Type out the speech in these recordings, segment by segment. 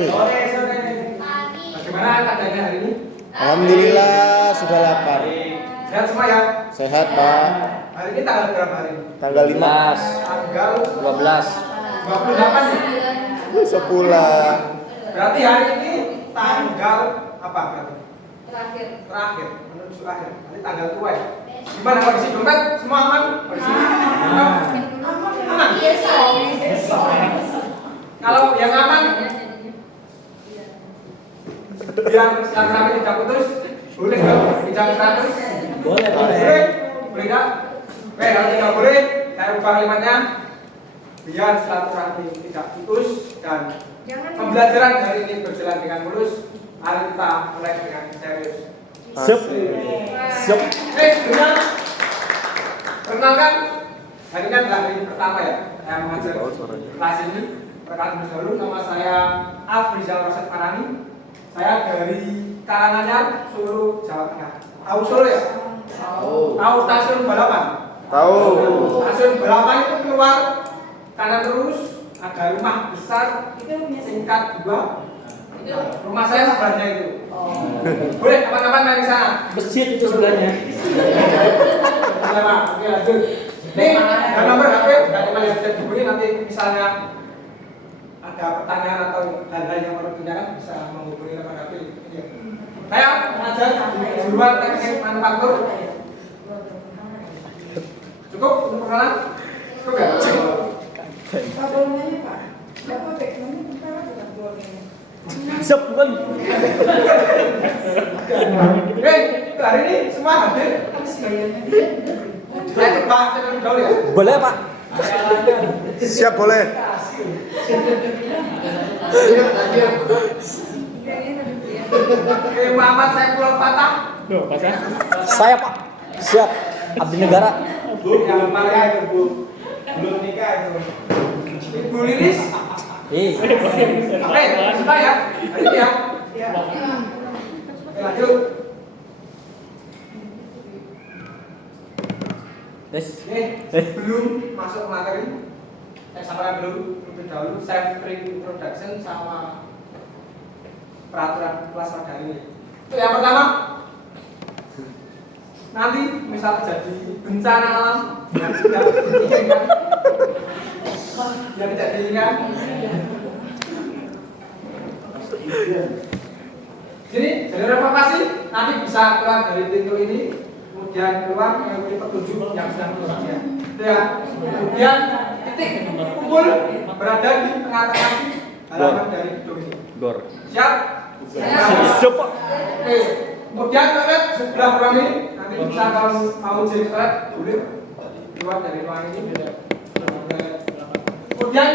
sore. Sore. Bagaimana keadaannya hari ini? Alhamdulillah sudah lapar. Sehat semua ya? Sehat, Pak. Hari ini tanggal berapa hari ini? Tanggal 5. Tanggal 12. 28 ya? Sepulang. Berarti hari ini tanggal apa berarti? Terakhir. Terakhir, menuju akhir. Nanti tanggal tua ya? Gimana kondisi dompet? Semua aman? Kondisi? Aman? Biasa. Kalau yang aman, biar sampai tidak putus, boleh nggak? Tidak putus? Boleh. Boleh nggak? Oke, kalau tidak boleh, saya ubah kalimatnya. Biar silaturahmi tidak putus dan pembelajaran hari ini berjalan dengan mulus. Mari kita mulai dengan serius. Sep. Sebelumnya, perkenalkan, hari ini adalah hari pertama ya saya mengajar kelas ini. Perkenalkan dulu, nama saya Afrizal Rosyad Farani. Saya dari Karanganyar, Solo, Jawa Tengah. Tahu Solo ya? Tahu stasiun balapan? Tahu. Stasiun balapan itu keluar kanan terus, ada rumah besar tingkat 2. Rumah saya sebelahnya itu. Boleh kapan-kapan main di sana. Masjid itu sebelahnya. Ya Pak, oke lanjut. Ini ada nomor HP, nggak cuma yang bisa dihubungi, nanti misalnya ada pertanyaan atau hal-hal yang perlu ditanyakan bisa menghubungi nomor HP ini. Saya mengajar di kejuruan teknik manufaktur. Cukup untuk perkenalan? Cukup ya? Sep bukan. Hari ini semua hadir. Saya coba dulu ya. Boleh, Pak. Siap, boleh. Muhammad Saifullah Fatah. Saya, Pak. Siap. Abdi negara. Yang Maria itu Bu. Belum nikah itu. Ibu Lilis. Oke, sudah ya. Hari ini ya. Oke, lanjut. Yes. Sebelum masuk materi, saya sampaikan dulu terlebih dahulu self introduction sama peraturan kelas pada hari ini. Itu yang pertama, nanti misal terjadi bencana alam yang tidak diinginkan, yang tidak diinginkan. Jadi jalur evakuasi nanti bisa keluar dari pintu ini, kemudian keluar mengikuti petunjuk yang sudah tersedia. Ya. Kemudian titik kumpul berada di tengah-tengah halaman dari gedung ini. Gor. Siap? Siap, Pak. Oke. Kemudian toilet sebelah ruang ini. Nanti bisa kalau mau jadi toilet boleh keluar dari ruang ini. Kemudian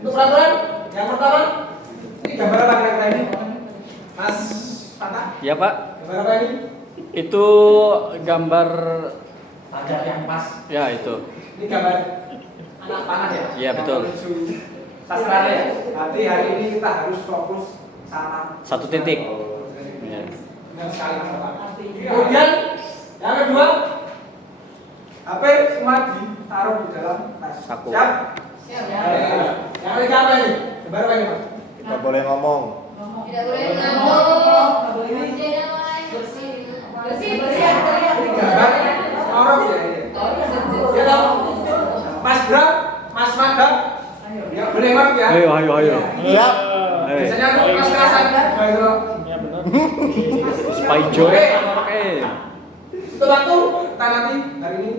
untuk peraturan yang pertama, ini gambar apa kira-kira ini? Mas Tata? Ya, Pak. Gambar apa ini? Itu gambar Pajak yang pas. ya itu. Ini gambar anak panah ya? Iya, betul. Sastranya ya. Berarti hari ini kita harus fokus sama Satu titik. Ya. Benar sekali Mas Bapak. Kemudian yang kedua, HP semua ditaruh di dalam tas. Saku. Siap? Siap. Yang ketiga apa ini? Gambar apa ini Mas? Kita boleh ngomong. Tidak boleh ngambek. Bersih. Ini gambar orang ya ini. Ya toh? Mas Bram, Mas Manda, ya boleh Mas ya. Ayo. Siap. Biasanya aku keras-kerasan. Itu. Spy Joy. Oke. Itu waktu kita nanti hari ini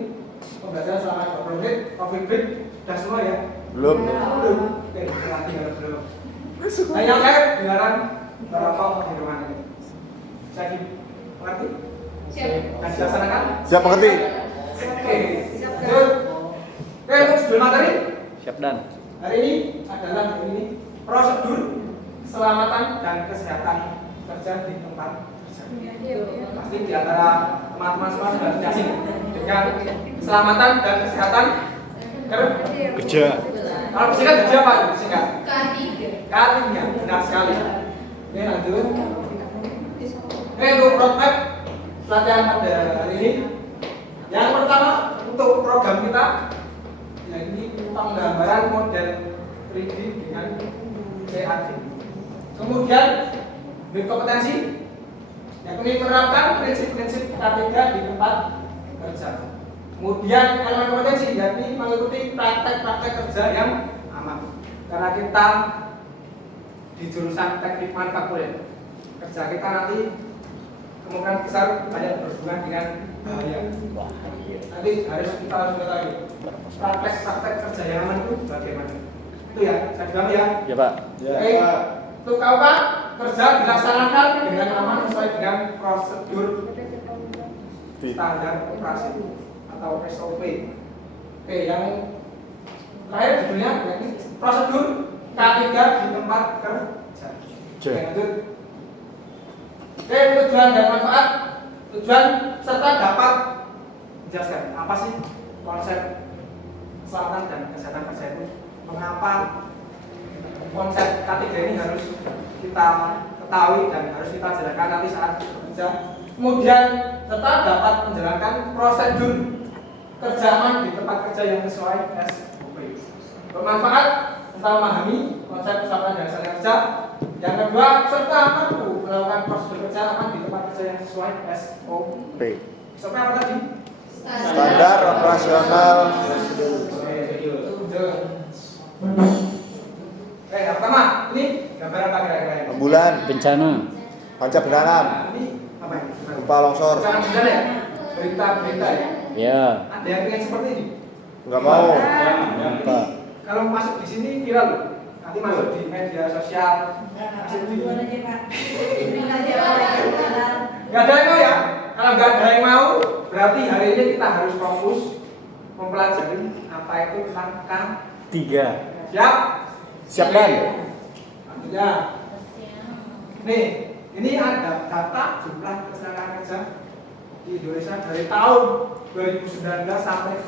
pembelajaran selama 20 menit, coffee break, sudah semua ya? Belum. Belum. Oke, nanti harus belum. Nah, yang saya dengaran berapa di ruangan ini? Saya mengerti? Siap. Dan dilaksanakan? Siap, mengerti. Oke. Lanjut. Oke, untuk judul materi Siap dan. hari ini adalah ini prosedur keselamatan dan kesehatan kerja di tempat kerja. Pasti di antara teman-teman semua sudah tidak asing dengan keselamatan dan kesehatan Kerja. Kalau singkat kerja apa? Singkat. K3. Benar sekali. Oke, lanjut. Oke, untuk roadmap pelatihan pada hari ini. Yang pertama untuk program kita, ya ini penggambaran model 3D dengan CAD. Kemudian berkompetensi, yakni menerapkan prinsip-prinsip K3 di tempat kerja. Kemudian elemen kompetensi, yakni mengikuti praktek-praktek kerja yang aman. Karena kita di jurusan teknik manufaktur, kerja kita nanti kemungkinan besar banyak berhubungan dengan bahaya. Nanti harus kita ketahui praktek-praktek kerja yang aman itu bagaimana. Itu ya, saya bilang ya. Ya Pak. Oke, untuk kau Pak, kerja dilaksanakan dengan aman sesuai dengan prosedur standar operasi atau SOP. Oke, yang terakhir judulnya yakni prosedur K3 di tempat kerja. Lanjut. Oke, tujuan dan manfaat. Tujuan serta dapat menjelaskan apa sih konsep keselamatan dan kesehatan kerja itu. Mengapa konsep K3 ini harus kita ketahui dan harus kita jalankan nanti saat bekerja. Kemudian serta dapat menjalankan prosedur kerja aman di tempat kerja yang sesuai SOP. Bermanfaat serta memahami konsep keselamatan dan kesehatan kerja. Yang kedua, serta mampu melakukan prosedur kerja aman di tempat kerja yang sesuai SOP. SOP apa tadi? Standar operasional. Yang pertama, ini gambar apa kira-kira? Bulan. Bencana. Panca benanam. Ini apa ini? Gempa longsor. Jangan benar ya? Berita-berita ya? Ya. Ada yang pengen seperti ini? Enggak mau. Apa? Kalau masuk di sini viral loh. Nanti masuk di media sosial. Masuk di. Gak ada yang mau ya? Kalau gak ada yang mau, berarti hari ini kita harus fokus mempelajari apa itu langkah 3. siap. Siapkan. Artinya, nih, ini ada data jumlah kecelakaan kerja di Indonesia dari tahun 2019 sampai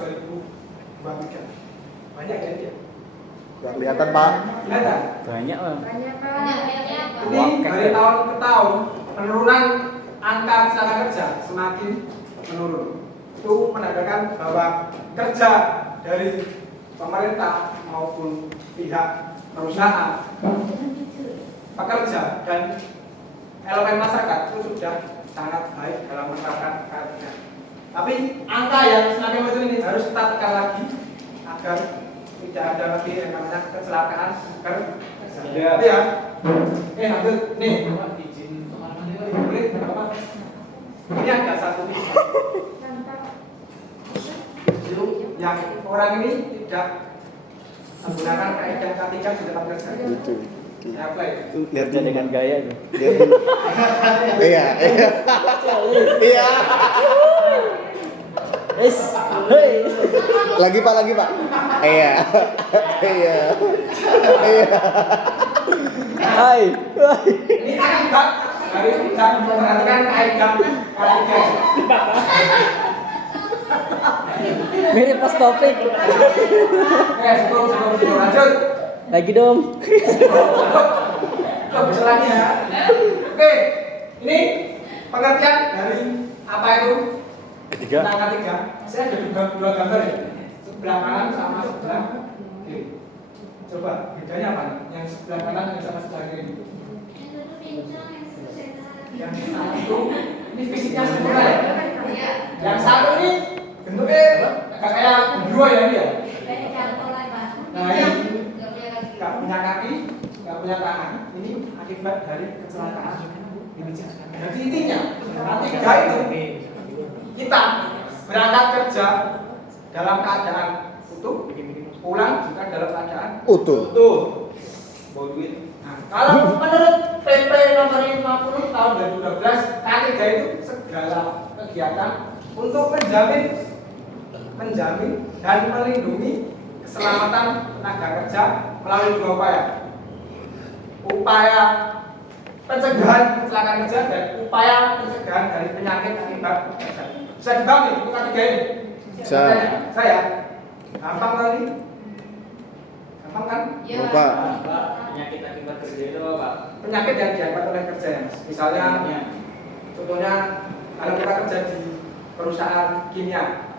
2023. Banyak ya dia. Enggak kelihatan, Pak. Kelihatan? Banyak Pak. Ini dari tahun ke tahun penurunan angka kecelakaan kerja semakin menurun. Itu menandakan bahwa kerja dari pemerintah maupun pihak perusahaan, pekerja dan elemen masyarakat itu sudah sangat baik dalam menerapkan K3. Tapi angka yang semakin kecil ini harus kita tekan lagi agar tidak ada lagi yang namanya kecelakaan kerja. Ya. Lanjut nih. Ini ada satu titik. Yang orang ini tidak menggunakan kaidah K3 di tempat kerja. Itu. Saya play. Lihat Kerja dengan gaya itu. Lihat dulu. Iya, iya. Iya. Hei. Lagi, Pak, lagi, Pak. Iya. Iya. Iya. Hai. Ini akibat dari tidak memperhatikan kaidah K3. Mirip pas topik. Sebelum lanjut. Lagi dong. Kok bisa lagi ya? Oke, ini pengertian dari apa itu? Ketiga. Tentang K3. Saya ada dua gambar ya, sebelah kanan sama sebelah kiri. Coba bedanya apa nih? Yang sebelah kanan dan sama sebelah kiri. Yang satu itu ini fisiknya sempurna ya. Yang satu ini bentuknya agak kayak dua ya dia. Nah ini nggak punya kaki, nggak punya tangan. Ini akibat dari kecelakaan ini. Jadi intinya K3 itu kita berangkat kerja dalam keadaan utuh, pulang juga dalam keadaan Utuh. bawa duit. Nah, kalau menurut PP nomor 50 tahun 2012, K3 itu segala kegiatan untuk menjamin dan melindungi keselamatan tenaga kerja melalui dua upaya. Upaya pencegahan kecelakaan kerja dan upaya pencegahan dari penyakit akibat kerja. Bisa dibagi untuk K3 ini? Bisa. Saya gampang kali. Gampang kan? Lupa. Penyakit akibat kerja itu apa? Penyakit yang diakibat oleh kerja ya. Misalnya contohnya kalau kita kerja di perusahaan kimia,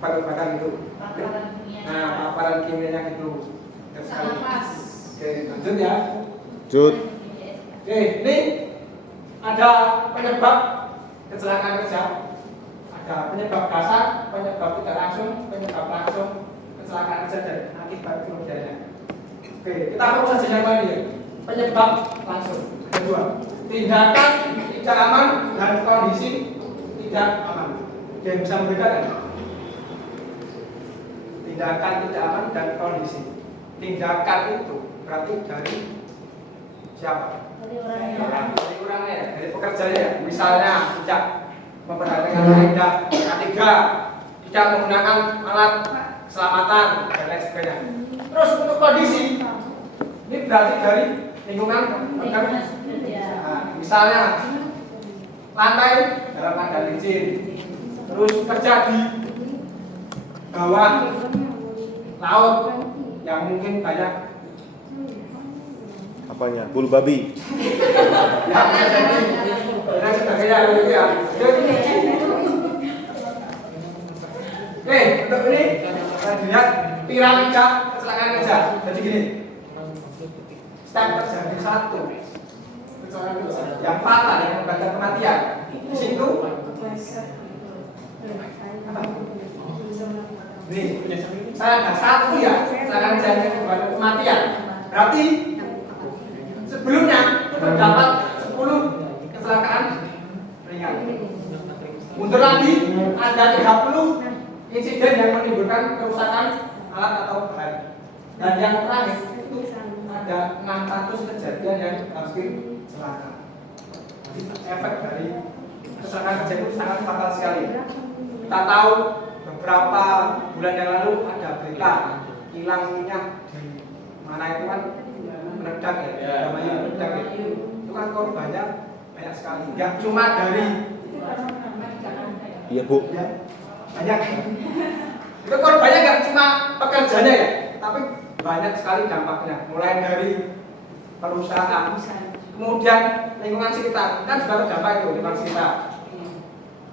bahan-bahan itu. Nah, paparan kimianya gitu. Oke, lanjut ya. Jut. Oke, ini ada penyebab kecelakaan kerja, ada penyebab dasar, penyebab tidak langsung, penyebab langsung, kecelakaan kerja dan akibat kerugiannya. Oke, kita fokus saja yang tadi ya. Penyebab langsung. Kedua, tindakan tidak aman dan kondisi tidak aman. Dia bisa membedakan. Tindakan tidak aman dan kondisi. Tindakan itu berarti dari siapa? Dari orangnya, dari pekerjanya. Misalnya tidak memperhatikan kaidah ketiga, tidak menggunakan alat keselamatan dan lain sebagainya. Terus untuk kondisi, ini berarti dari lingkungan pekerja. Nah, misalnya lantai dalam keadaan licin, terus kerja di bawah laut yang mungkin banyak Apanya? Bulu babi. ya bisa jadi dan sebagainya gitu ya. Oke, untuk ini kita lihat piramida kecelakaan kerja. Jadi gini, step terjadi satu kecelakaan kerja yang fatal yang mengakibatkan kematian. Di situ nih, saya ada satu ya kecelakaan kerja yang mengakibatkan kematian. Berarti sebelumnya itu terdapat 10 kecelakaan ringan. Mundur lagi ada 30 insiden yang menimbulkan kerusakan alat atau bahan. Dan yang terakhir itu ada 600 kejadian yang hampir celaka. Jadi efek dari kecelakaan kerja itu sangat fatal sekali. Kita tahu beberapa bulan yang lalu ada berita hilang minyak di mana itu kan meledak ya, namanya meledak ya. Itu kan korbannya banyak sekali. Gak cuma dari Iya bu. ya, banyak. Itu korbannya gak cuma pekerjanya ya, tapi banyak sekali dampaknya. Mulai dari perusahaan, kemudian lingkungan sekitar kan juga terdampak itu lingkungan sekitar.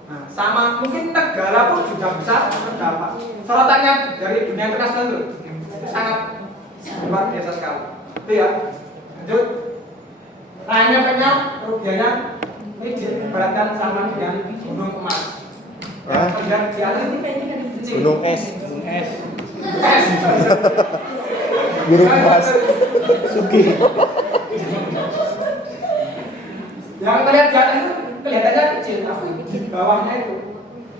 Nah, sama mungkin negara pun juga bisa terdampak. Sorotannya dari dunia internasional itu sangat luar biasa sekali. Itu ya. Lanjut. Nah ini efeknya kerugiannya ini diibaratkan sama dengan gunung emas. Kemudian di atas ini Gunung es. es. Gunung emas. Sugi. Yang terlihat di atas itu kelihatannya kecil, tapi di bawahnya itu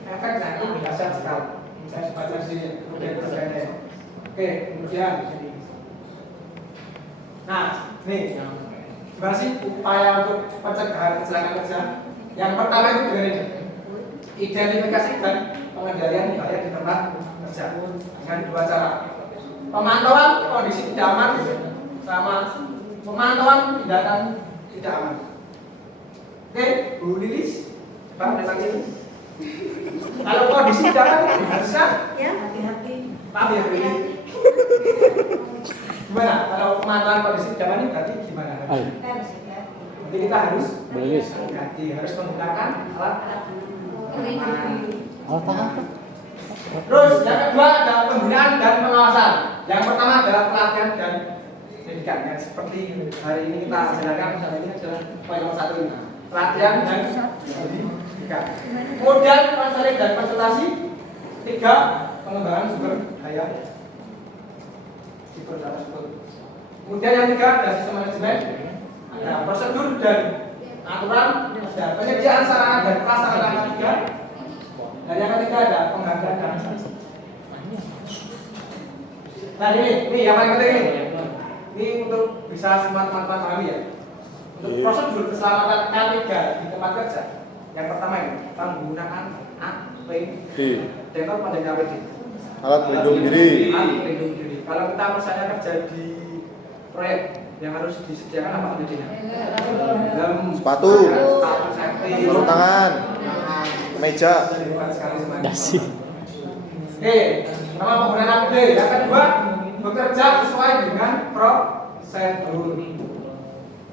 efeknya itu dahsyat sekali. Saya baca di sini kerugian-kerugiannya. Oke, kemudian nah, nih gimana sih upaya untuk pencegahan kecelakaan kerja? Yang pertama itu dengan ini, identifikasi dan pengendalian bahaya di tempat kerja dengan 2 cara. Pemantauan kondisi tidak aman sama pemantauan tindakan tidak aman. Oke, Bu Lilis, Pak Desak ini. Kalau kondisi tidak aman harusnya Ya, hati-hati. Pak ya Bu Lilis. Gimana? Kalau pemantauan kondisi tidak aman berarti gimana? Berarti kita harus hati-hati, harus menggunakan alat pengaman. Terus yang kedua ada pembinaan dan pengawasan. Yang pertama adalah pelatihan dan pendidikan yang seperti hari ini kita jalankan. Misalnya ini adalah poin nomor 1 ini. Pelatihan dan pendidikan. Kemudian konseling dan konsultasi. 3, pengembangan sumber daya tersebut. Kemudian yang 3 ada sistem manajemen, ada prosedur dan aturan, ada penyediaan sarana dan prasarana ketiga, dan yang ketiga ada penghargaan dan sanksi. Nah ini yang paling penting ini untuk bisa semua teman-teman pahami ya. Untuk prosedur keselamatan K3 di tempat kerja, yang pertama ini penggunaan APD, dengar pendengar APD. Alat pelindung diri. Alat pelindung diri. Kalau kita misalnya kerja di proyek yang harus disediakan apa pendidikan? Helm, Sepatu. safety, Sarung tangan. Meja. Dasi. Oke, sama penggunaan APD. Yang kedua, bekerja sesuai dengan prosedur.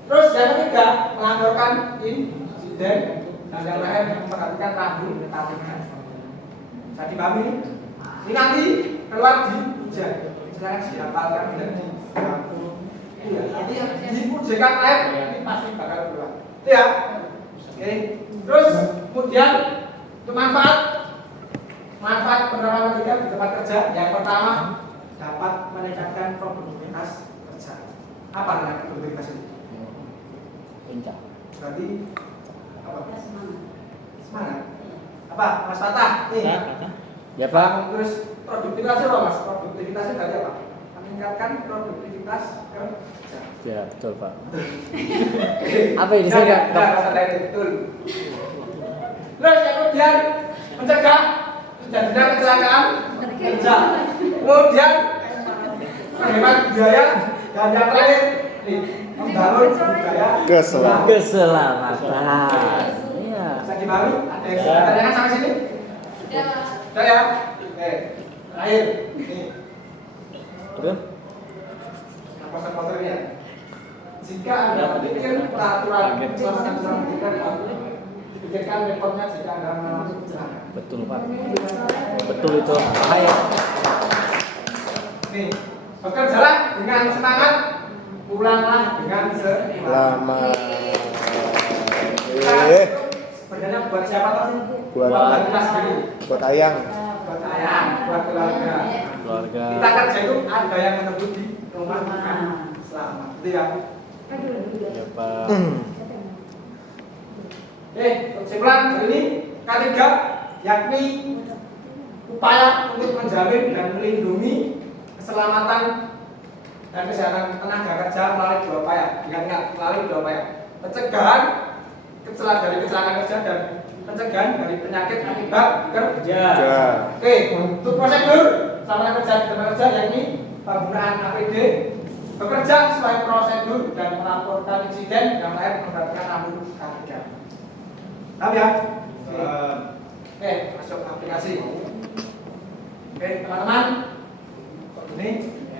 Terus yang ketiga, melaporkan insiden dan yang terakhir memperhatikan rambu tatikan. Saya dipahami? Ini nanti keluar di ujian. Silakan dihafalkan dan Iya, di UJK lain ini pasti bakal keluar. Itu ya. Oke. Terus kemudian untuk manfaat penerapan ketiga di tempat kerja yang pertama dapat meningkatkan produktivitas kerja. Apa namanya produktivitas ini? Puncak. Berarti apa? Semangat. Apa? Mas Fatah? Nih. Ya Pak. Terus produktivitasnya apa Mas? Produktivitasnya tadi apa? Meningkatkan produktivitas kerja. Ya betul Pak. Apa ini saya nggak? Kata itu betul. Terus yang kemudian mencegah terjadinya kecelakaan kerja. Kemudian menghemat biaya dan yang terakhir nih, membangun budaya Keselamatan. Iya. Bisa dibangun? Ada yang pertanyaan sampai sini? Sudah ya? Oke. Terakhir nih. Terus? Poster-posternya. Jika Anda memikir peraturan pendidikan, dipikirkan rekodnya jika Anda mengalami kecelakaan. Betul Pak. Betul itu. Bahaya. Nih, bekerjalah dengan semangat, pulanglah dengan Lama. Sebenarnya buat siapa sih? Buat kita sendiri, buat Ayang. buat ayah, buat keluarga. Keluarga. Kita kerja itu ada yang menunggu di rumah makan. Selamat, itu ya. Ya Pak. Kesimpulan hari ini K3 yakni upaya untuk menjamin dan melindungi keselamatan dan kesehatan tenaga kerja melalui dua upaya. Ingat-ingat, melalui dua upaya. Pencegahan dari kecelakaan kerja dan pencegahan dari penyakit akibat kerja. Ya. Oke, untuk prosedur selama kerja di tempat kerja yakni penggunaan APD, bekerja sesuai prosedur dan melaporkan insiden yang lain menggunakan rambu K3. Paham ya? Oke, masuk aplikasi. Oke, teman-teman. Ini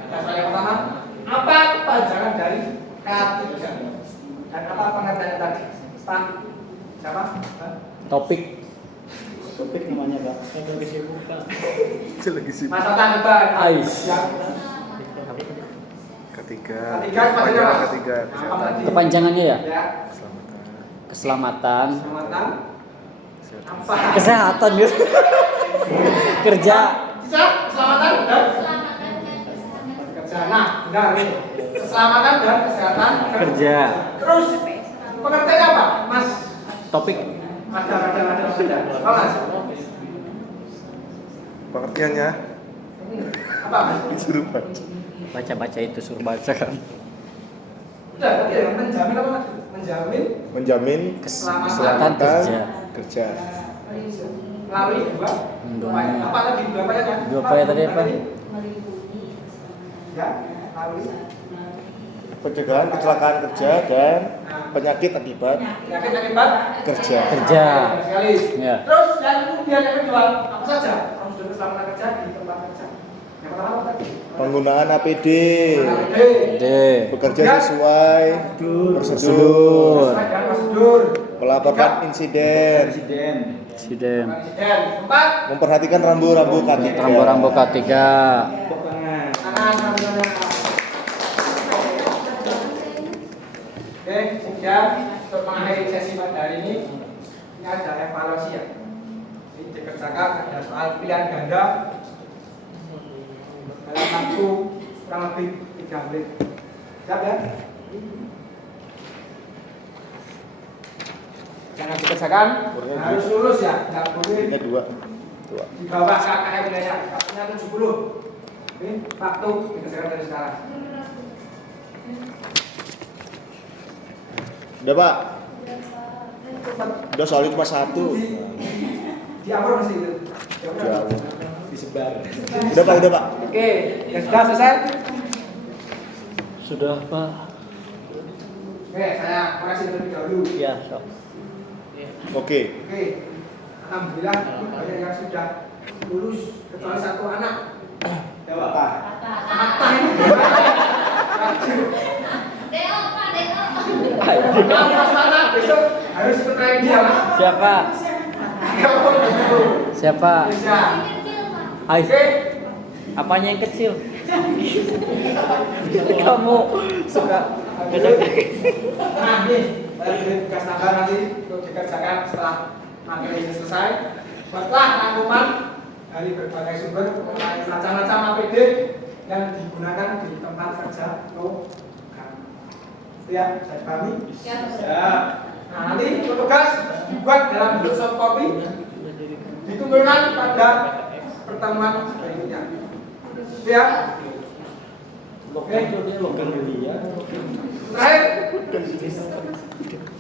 dasar yang pertama. Apa kepanjangan dari K3? Dan apa pengertiannya tadi? Pak, siapa? Topik. Topik namanya Pak. Saya lagi sibuk Pak. Itu lagi sih. Masa tanggapan. Ais. Ketiga. Ketiga. Kepanjangannya ya? Ya. Keselamatan. Keselamatan. Apa? Kesehatan ya. Kerja. Keselamatan dan kerja. Nah, benar nih. Keselamatan dan kesehatan Kerja. Terus pengertiannya apa, Mas? Topik. Ada. Oh, Mas. Pengertiannya Apa, Mas? disuruh baca. Baca-baca itu suruh baca kan. Udah, tadi ya, menjamin apa, Mas? Menjamin Keselamatan kerja. kerja. Melalui dua upaya. Apa tadi dua upaya kan? Dua upaya tadi apa? Ya, melalui Pencegahan kecelakaan kerja dan penyakit akibat penyakit akibat kerja. Kerja. Sekali. Ya. Terus yang kemudian yang kedua, apa saja prosedur keselamatan kerja di tempat kerja? Yang pertama apa tadi? Penggunaan APD. D. Bekerja sesuai prosedur. Prosedur. Sesuai dengan prosedur. Melaporkan insiden. Insiden. Insiden. Empat. Memperhatikan rambu-rambu K3. Rambu-rambu K3. Tangan, tangan. Oke, sudah untuk mengakhiri sesi pada hari ini ada evaluasi ya. Ini dikerjakan ada soal pilihan ganda dalam waktu kurang lebih 3 menit. Siap ya? Jangan dikerjakan, harus lulus ya, nggak boleh Ini dua. di bawah KKM wilayah, katanya 70. Ini waktu dikerjakan dari sekarang. Udah Pak. Udah soalnya cuma satu. Di awal masih itu. Jauh. Disebar. Udah Pak. Oke, ya sudah selesai. Sudah Pak. Oke, saya koreksi terlebih dahulu. Ya, sok. Oke. Oke, alhamdulillah banyak yang sudah lulus kecuali satu anak. Pak. Anak ini gimana? Deo, Pak, Deo. Mas Mata besok harus ikut training dia mas. Siapa? Siapa? Bisa. Ais. Oke, Apanya yang kecil? Kamu suka Nah, nih, saya beri tugas tambahan nanti untuk dikerjakan setelah materi ini selesai. Buatlah rangkuman dari berbagai sumber mengenai macam-macam APD yang digunakan di tempat kerja program. Ya, saya pahami. Siap. Ya. Nah, nanti tugas buat dalam bentuk soft copy dikumpulkan pada pertemuan berikutnya. Ya. Oke. Logan dia. Terakhir,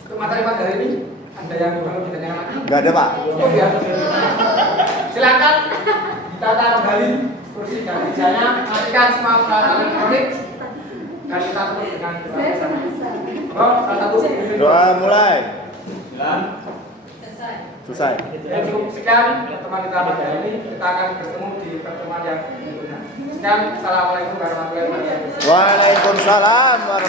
untuk materi-materi ini ada yang perlu ditanyakan lagi? Nggak ada, Pak. Cukup ya. Silakan ditata kembali kursi dan mejanya, matikan semua peralatan elektronik dan kita tutup dengan doa bersama. Oh, salah satu. Doa mulai. Selesai. Selesai. Ya, cukup sekian pertemuan kita pada hari ini. Kita akan bertemu di pertemuan yang berikutnya. Sekian, assalamualaikum warahmatullahi wabarakatuh. Waalaikumsalam warahmatullahi